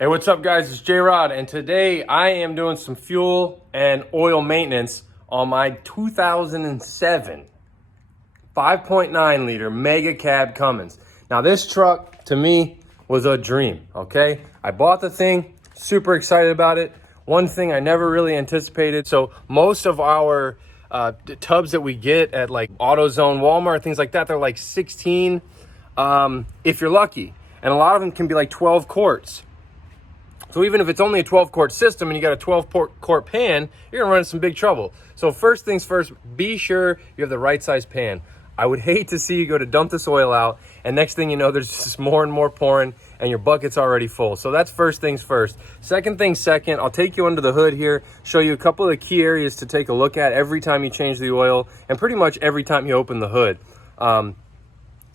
Hey, what's up guys? It's J-Rod, and today I am doing some fuel and oil maintenance on my 2007 5.9 liter mega cab Cummins. Now this truck to me was a dream, okay? I bought the thing, super excited about it. One thing I never really anticipated. So most of our tubs that we get at like AutoZone, Walmart, things like that, they're like 16 if you're lucky. And a lot of them can be like 12 quarts. So even if it's only a 12 quart system and you got a 12 quart pan, you're gonna run into some big trouble. So first things first, be sure you have the right size pan. I would hate to see you go to dump this oil out and next thing you know, there's just more and more pouring and your bucket's already full. So that's first things first. Second thing second, I'll take you under the hood here, show you a couple of the key areas to take a look at every time you change the oil and pretty much every time you open the hood.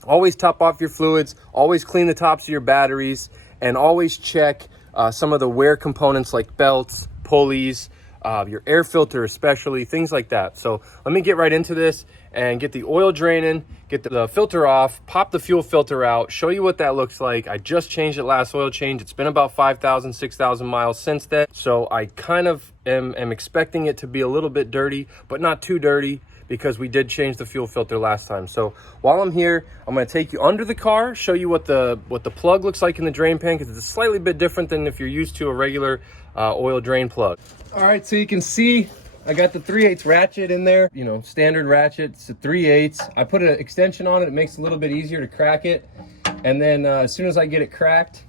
Always top off your fluids, always clean the tops of your batteries, and always check some of the wear components like belts, pulleys, your air filter especially, things like that. So let me get right into this and get the oil draining, get the filter off, pop the fuel filter out, show you what that looks like. I just changed it last oil change. It's been about 5,000, 6,000 miles since then. So I kind of am expecting it to be a little bit dirty, but not too dirty, because we did change the fuel filter last time. So while I'm here, I'm gonna take you under the car, show you what the plug looks like in the drain pan, because it's slightly bit different than if you're used to a regular oil drain plug. All right, so you can see I got the 3/8 ratchet in there, you know, standard ratchet. It's a 3/8. I put an extension on it. It makes it a little bit easier to crack it. And then as soon as I get it cracked,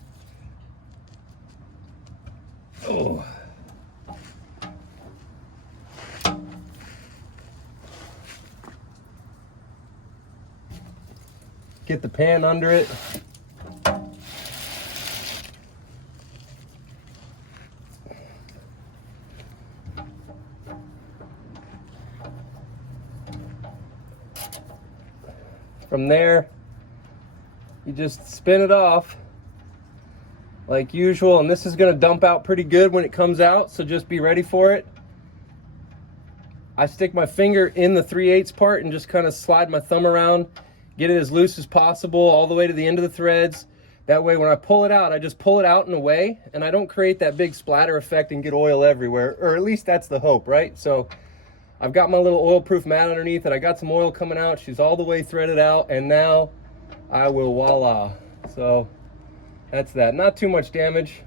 get the pan under it. From there, you just spin it off like usual, and this is going to dump out pretty good when it comes out, so just be ready for it. I stick my finger in the 3/8 part and just kind of slide my thumb around, get it as loose as possible all the way to the end of the threads. That way when I pull it out, I just pull it out and away, and I don't create that big splatter effect and get oil everywhere, or at least that's the hope, right? So I've got my little oil-proof mat underneath it. I got some oil coming out. She's all the way threaded out, and now I will voila. So that's that. Not too much damage.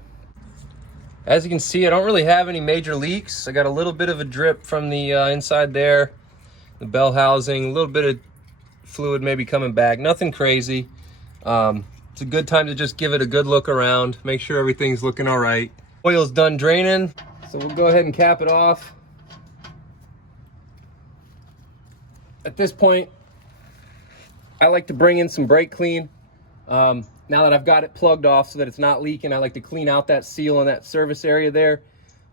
As you can see, I don't really have any major leaks. I got a little bit of a drip from the inside there, the bell housing, a little bit of fluid maybe coming back. Nothing crazy. It's a good time to just give it a good look around, make sure everything's looking all right. Oil's done draining, so we'll go ahead and cap it off. At this point, I like to bring in some brake clean. Now that I've got it plugged off so that it's not leaking, I like to clean out that seal in that service area there.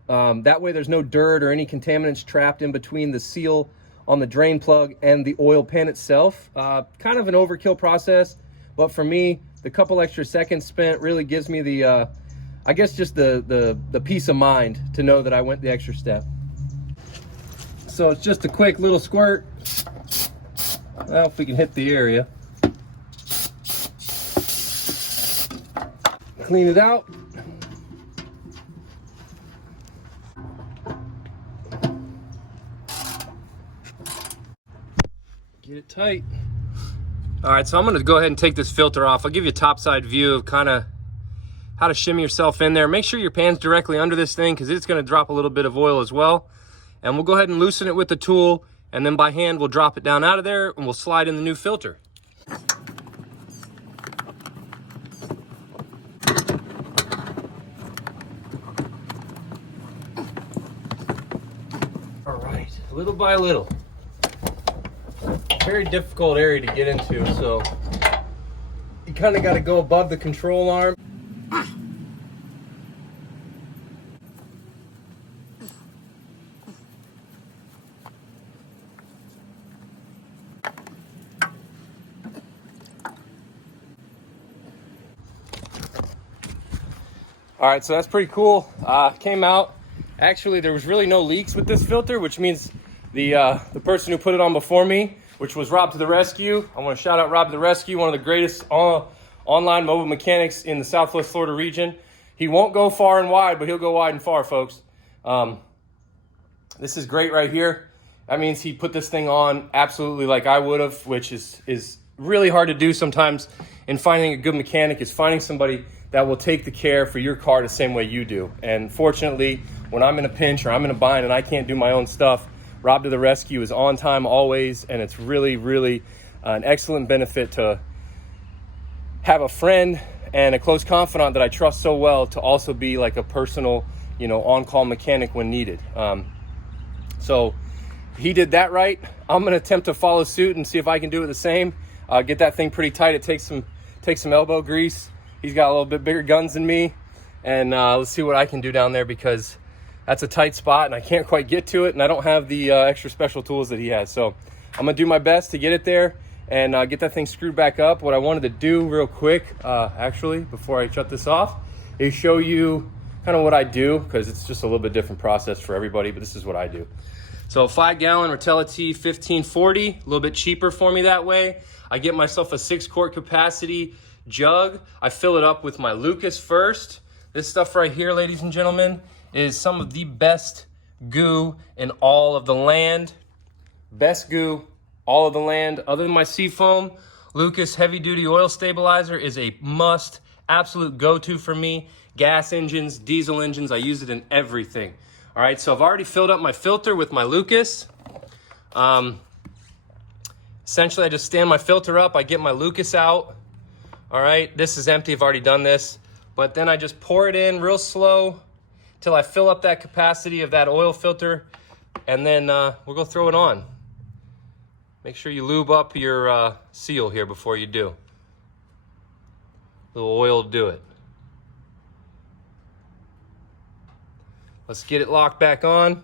That way there's no dirt or any contaminants trapped in between the seal on the drain plug and the oil pan itself. Kind of an overkill process, but for me, the couple extra seconds spent really gives me the, I guess just the peace of mind to know that I went the extra step. So it's just a quick little squirt. Well, if we can hit the area. Clean it out. Get it tight. All right, so I'm gonna go ahead and take this filter off. I'll give you a topside view of kind of how to shimmy yourself in there. Make sure your pan's directly under this thing because it's gonna drop a little bit of oil as well. And we'll go ahead and loosen it with the tool, and then by hand we'll drop it down out of there and we'll slide in the new filter. All right, little by little. Very difficult area to get into, so you kind of got to go above the control arm. All right, so that's pretty cool. Came out. Actually, there was really no leaks with this filter, which means the person who put it on before me, which was Rob to the Rescue. I want to shout out Rob to the Rescue, one of the greatest online mobile mechanics in the Southwest Florida region. He won't go far and wide, but he'll go wide and far, folks. This is great right here. That means he put this thing on absolutely like I would have, which is really hard to do sometimes in finding a good mechanic, is finding somebody that will take the care for your car the same way you do. And fortunately, when I'm in a pinch or I'm in a bind and I can't do my own stuff, Rob to the rescue is on time always, and it's really, really an excellent benefit to have a friend and a close confidant that I trust so well to also be like a personal, on-call mechanic when needed. So he did that right. I'm gonna attempt to follow suit and see if I can do it the same. Get that thing pretty tight. It takes some elbow grease. He's got a little bit bigger guns than me, and let's see what I can do down there, because that's a tight spot and I can't quite get to it, and I don't have the extra special tools that he has. So I'm gonna do my best to get it there and get that thing screwed back up. What I wanted to do real quick, actually, before I shut this off, is show you kind of what I do, because it's just a little bit different process for everybody, but this is what I do. So 5-gallon Rotella T 1540, a little bit cheaper for me that way. I get myself a 6-quart capacity jug. I fill it up with my Lucas first. This stuff right here, ladies and gentlemen, is some of the best goo in all of the land. Best goo, all of the land. Other than my Seafoam, Lucas heavy duty oil stabilizer is a must, absolute go-to for me. Gas engines, diesel engines, I use it in everything. All right, so I've already filled up my filter with my Lucas. Essentially, I just stand my filter up, I get my Lucas out. All right, this is empty, I've already done this. But then I just pour it in real slow till I fill up that capacity of that oil filter, and then we'll go throw it on. Make sure you lube up your seal here before you do. A little oil will do it. Let's get it locked back on.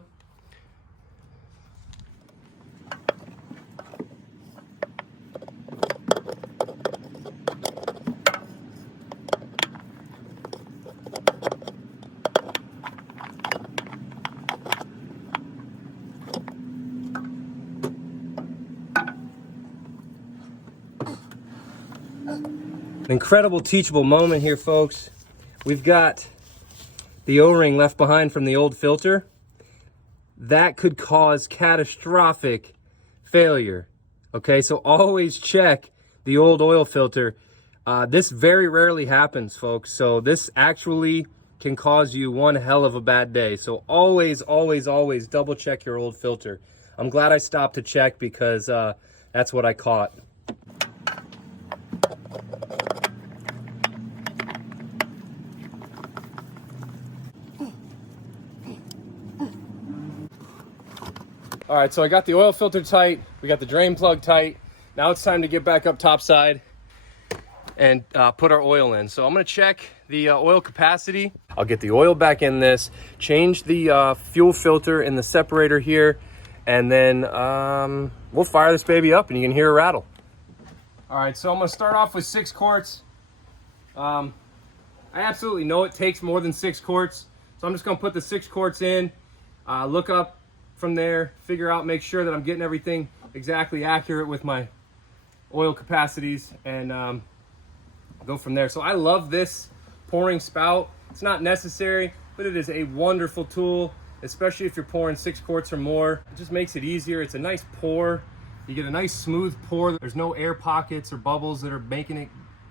An incredible teachable moment here, folks. We've got the O-ring left behind from the old filter. That could cause catastrophic failure. Okay, so always check the old oil filter. This very rarely happens, folks. So this actually can cause you one hell of a bad day. So always, always, always double check your old filter. I'm glad I stopped to check, because that's what I caught. All right, so I got the oil filter tight, we got the drain plug tight. Now it's time to get back up topside and put our oil in. So I'm gonna check the oil capacity. I'll get the oil back in this, change the fuel filter in the separator here, and then we'll fire this baby up and you can hear a rattle. All right, so I'm gonna start off with 6 quarts. I absolutely know it takes more than 6 quarts, so I'm just gonna put the 6 quarts in, look up from there, figure out, make sure that I'm getting everything exactly accurate with my oil capacities, and go from there. So I love this pouring spout. It's not necessary, but it is a wonderful tool, especially if you're pouring 6 quarts or more. It just makes it easier. It's a nice pour. You get a nice smooth pour. There's no air pockets or bubbles that are making it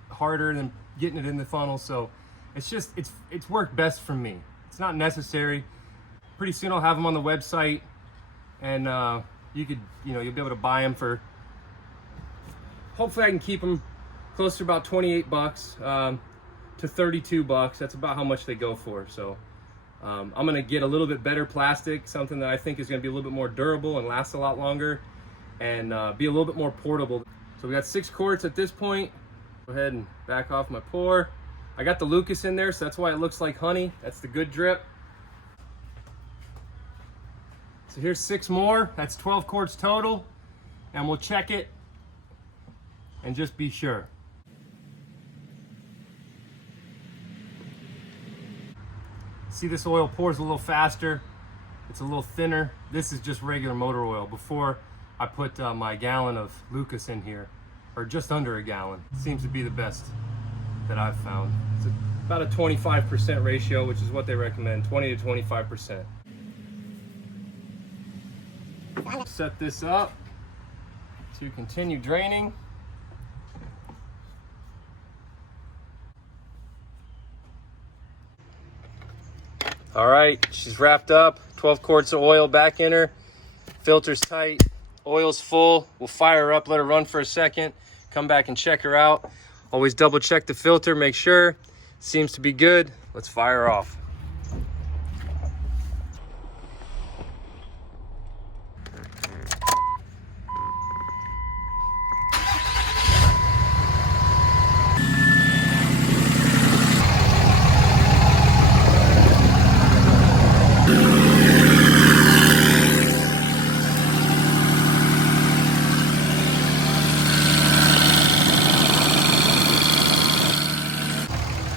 harder than getting it in the funnel. So it's just, it's worked best for me. It's not necessary. Pretty soon I'll have them on the website, and you'll be able to buy them for, hopefully I can keep them close to about 28 bucks to 32 bucks. That's about how much they go for. So I'm gonna get a little bit better plastic, something that I think is gonna be a little bit more durable and last a lot longer, and be a little bit more portable. So we got 6 quarts at this point. Go ahead and back off my pour. I got the Lucas in there, so that's why it looks like honey. That's the good drip. So here's 6 more, that's 12 quarts total, and we'll check it and just be sure. See, this oil pours a little faster, it's a little thinner. This is just regular motor oil. Before I put my gallon of Lucas in here, or just under a gallon. It seems to be the best that I've found. It's a about a 25% ratio, which is what they recommend, 20 to 25%. Set this up to continue draining. All right, she's wrapped up. 12 quarts of oil back in her. Filter's tight, oil's full. We'll fire her up, let her run for a second, come back and check her out. Always double check the filter, make sure. Seems to be good. Let's fire her off.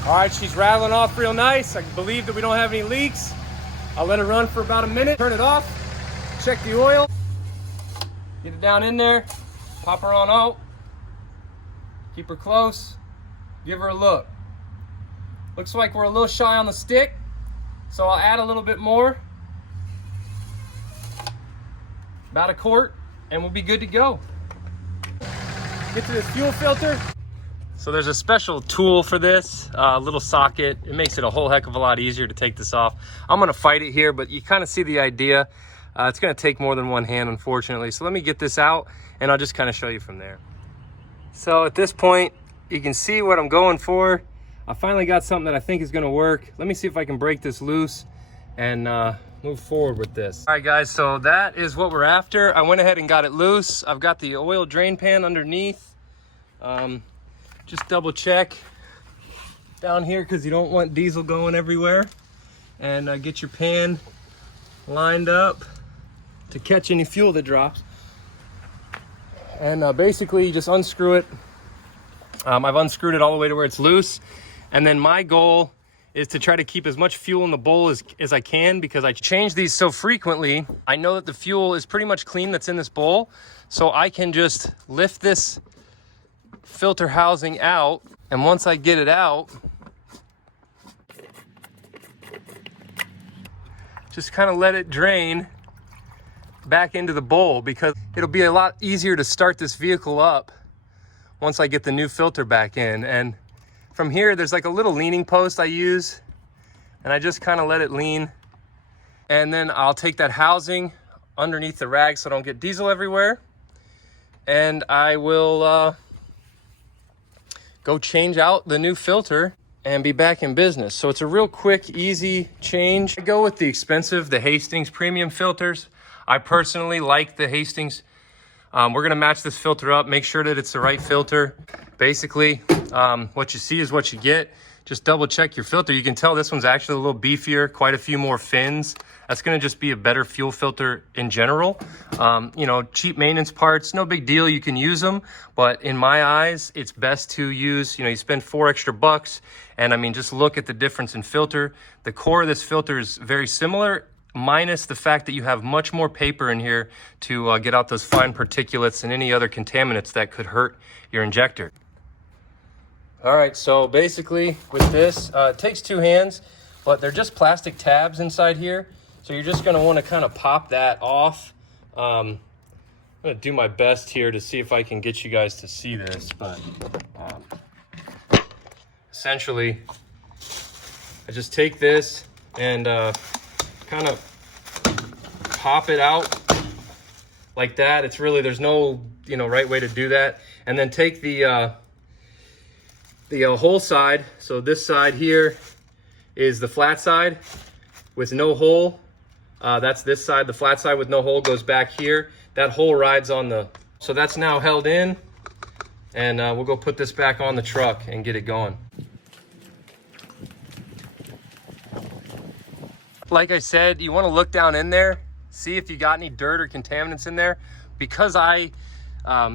All right, she's rattling off real nice. I believe that we don't have any leaks. I'll let her run for about a minute, turn it off, check the oil, get it down in there, pop her on out, keep her close, give her a look. Looks like we're a little shy on the stick, so I'll add a little bit more, about a quart, and we'll be good to go. Get to this fuel filter. So there's a special tool for this, little socket. It makes it a whole heck of a lot easier to take this off. I'm gonna fight it here, but you kind of see the idea. It's gonna take more than one hand, unfortunately. So let me get this out and I'll just kind of show you from there. So at this point, you can see what I'm going for. I finally got something that I think is gonna work. Let me see if I can break this loose and move forward with this. All right guys, so that is what we're after. I went ahead and got it loose. I've got the oil drain pan underneath. Just double check down here because you don't want diesel going everywhere. And get your pan lined up to catch any fuel that drops. And basically you just unscrew it. I've unscrewed it all the way to where it's loose. And then my goal is to try to keep as much fuel in the bowl as I can, because I change these so frequently. I know that the fuel is pretty much clean that's in this bowl. So I can just lift this filter housing out, and once I get it out, just kind of let it drain back into the bowl, because it'll be a lot easier to start this vehicle up once I get the new filter back in. And from here, there's like a little leaning post I use, and I just kind of let it lean, and then I'll take that housing underneath the rag so I don't get diesel everywhere, and I will go change out the new filter and be back in business. So it's a real quick, easy change. I go with the expensive, the Hastings premium filters. I personally like the Hastings. We're gonna match this filter up, make sure that it's the right filter. Basically, what you see is what you get. Just double check your filter. You can tell this one's actually a little beefier, quite a few more fins. That's gonna just be a better fuel filter in general. You know, cheap maintenance parts, no big deal, you can use them, but in my eyes, it's best to use, you know, you spend $4 extra, and I mean, just look at the difference in filter. The core of this filter is very similar, minus the fact that you have much more paper in here to get out those fine particulates and any other contaminants that could hurt your injector. All right, so basically with this, it takes two hands, but they're just plastic tabs inside here. So you're just gonna wanna kind of pop that off. I'm gonna do my best here to see if I can get you guys to see this, but essentially, I just take this and kind of pop it out like that. It's really, there's no, you know, right way to do that. And then take the whole side. So this side here is the flat side with no hole. That's this side. The flat side with no hole goes back here. That hole rides on the, so that's now held in, and we'll go put this back on the truck and get it going. Like I said, you want to look down in there, see if you got any dirt or contaminants in there. Because I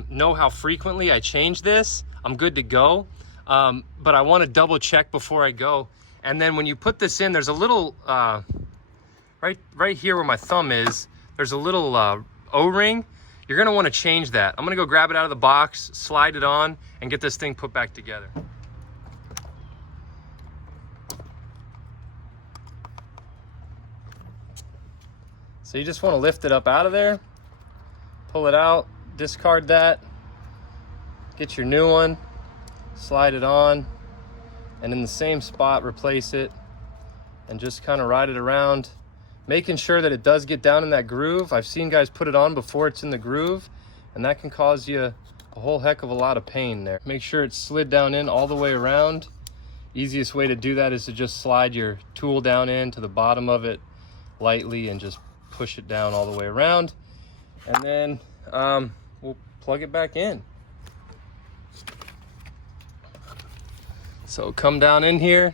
know how frequently I change this, I'm good to go. But I want to double check before I go. And then when you put this in, there's a little, right here where my thumb is, there's a little O-ring. You're gonna want to change that. I'm gonna go grab it out of the box, slide it on, and get this thing put back together. So you just want to lift it up out of there, pull it out, discard that, get your new one, slide it on, and in the same spot replace it, and just kind of ride it around, making sure that it does get down in that groove. I've seen guys put it on before it's in the groove, and that can cause you a whole heck of a lot of pain there. Make sure it's slid down in all the way around. Easiest way to do that is to just slide your tool down into the bottom of it lightly and just push it down all the way around. And then we'll plug it back in. So come down in here.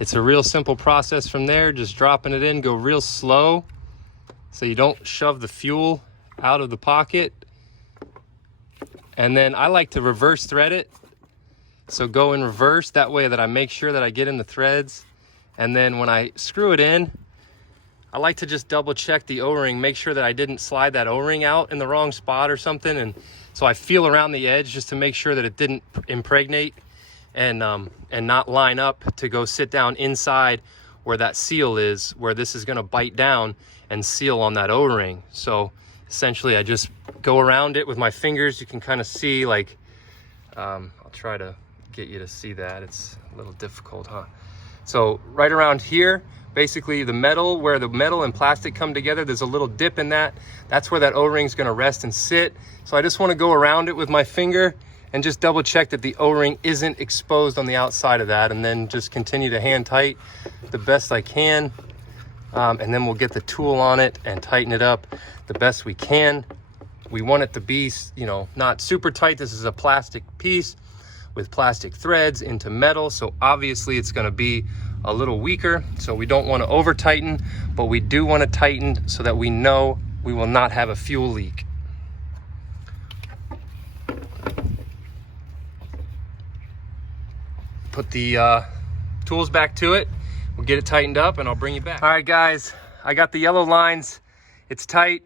It's a real simple process from there. Just dropping it in, go real slow so you don't shove the fuel out of the pocket. And then I like to reverse thread it. So go in reverse, that way that I make sure that I get in the threads. And then when I screw it in, I like to just double check the O-ring, make sure that I didn't slide that O-ring out in the wrong spot or something. And so I feel around the edge just to make sure that it didn't impregnate and not line up to go sit down inside where that seal is, where this is gonna bite down and seal on that O-ring. So essentially I just go around it with my fingers. You can kind of see, like, I'll try to get you to see that. It's a little difficult, huh? So right around here, basically the metal, where the metal and plastic come together, there's a little dip in that. That's where that O-ring's gonna rest and sit. So I just wanna go around it with my finger and just double check that the O-ring isn't exposed on the outside of that, and then just continue to hand tight the best I can. And then we'll get the tool on it and tighten it up the best we can. We want it to be, you know, not super tight. This is a plastic piece with plastic threads into metal, so obviously it's going to be a little weaker. So we don't want to over tighten, but we do want to tighten so that we know we will not have a fuel leak. Put the tools back to it. We'll get it tightened up and I'll bring you back. All right, guys, I got the yellow lines. It's tight.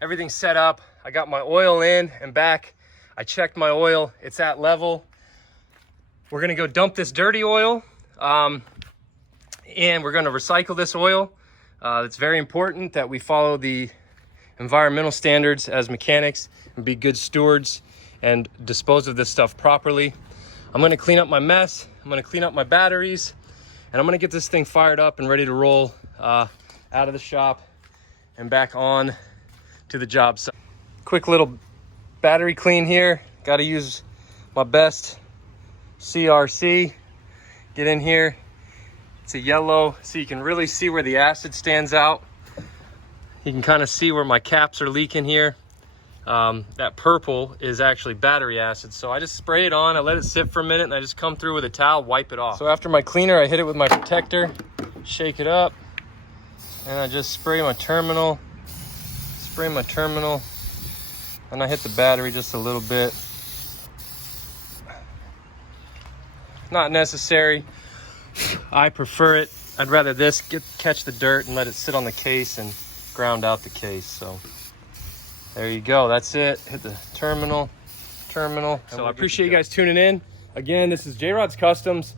Everything's set up. I got my oil in and back. I checked my oil. It's at level. We're gonna go dump this dirty oil and we're gonna recycle this oil. It's very important that we follow the environmental standards as mechanics and be good stewards and dispose of this stuff properly. I'm gonna clean up my mess. I'm gonna clean up my batteries, and I'm gonna get this thing fired up and ready to roll out of the shop and back on to the job site. Quick little battery clean here. Gotta use my best CRC. Get in here. It's a yellow, so you can really see where the acid stands out. You can kind of see where my caps are leaking here. That purple is actually battery acid. So I just spray it on, I let it sit for a minute, and I just come through with a towel, wipe it off. So after my cleaner, I hit it with my protector, shake it up, and I just spray my terminal, and I hit the battery just a little bit. Not necessary. I prefer it. I'd rather this catch the dirt and let it sit on the case and ground out the case. So there you go. That's it. Hit the terminal. So I appreciate you guys tuning in. Again, this is J-Rod's Customs.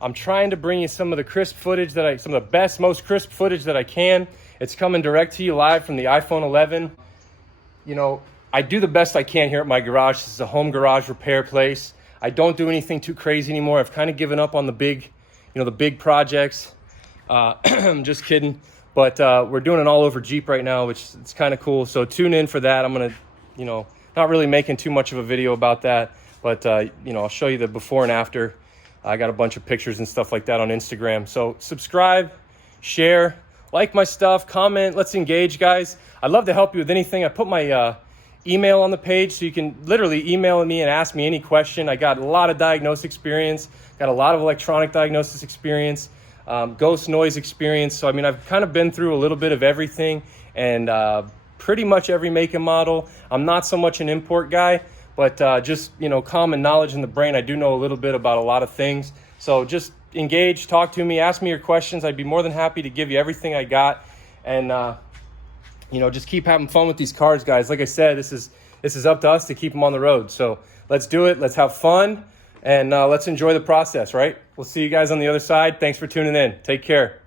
I'm trying to bring you some of the crisp footage some of the best, most crisp footage that I can. It's coming direct to you live from the iPhone 11. You know, I do the best I can here at my garage. This is a home garage repair place. I don't do anything too crazy anymore. I've kind of given up on the big, the big projects. I'm just kidding. But we're doing an all-over Jeep right now, which it's kind of cool. So tune in for that. I'm going to, not really making too much of a video about that. But, I'll show you the before and after. I got a bunch of pictures and stuff like that on Instagram. So subscribe, share, like my stuff, comment. Let's engage, guys. I'd love to help you with anything. I put my email on the page, so you can literally email me and ask me any question. I got a lot of diagnosis experience, got a lot of electronic diagnosis experience, ghost noise experience. So, I've kind of been through a little bit of everything and pretty much every make and model. I'm not so much an import guy, but just, common knowledge in the brain. I do know a little bit about a lot of things. So just engage, talk to me, ask me your questions. I'd be more than happy to give you everything I got. And, just keep having fun with these cars, guys. Like I said, this is up to us to keep them on the road. So let's do it. Let's have fun, and let's enjoy the process, right? We'll see you guys on the other side. Thanks for tuning in. Take care.